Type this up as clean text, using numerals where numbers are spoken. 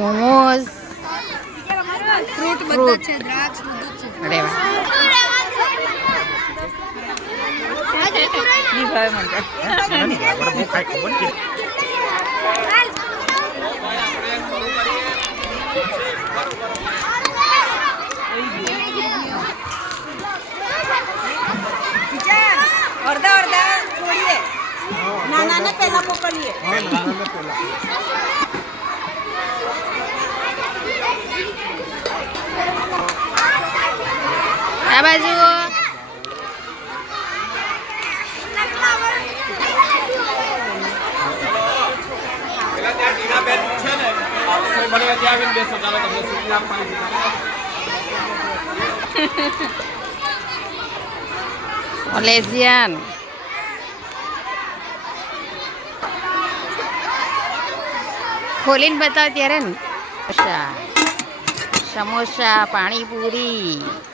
Momos fruit બધા છે, દ્રાક્ષ બધું છે. અરે વાહ ઈ ભાવે મને અડધા અડધા છોડીએ, નાનાને પહેલા મોકલીએ. આ બાજુ ઓલેઝિયન ખોલીને બતાવ ત્યારે ને સમોસા, પાણીપુરી.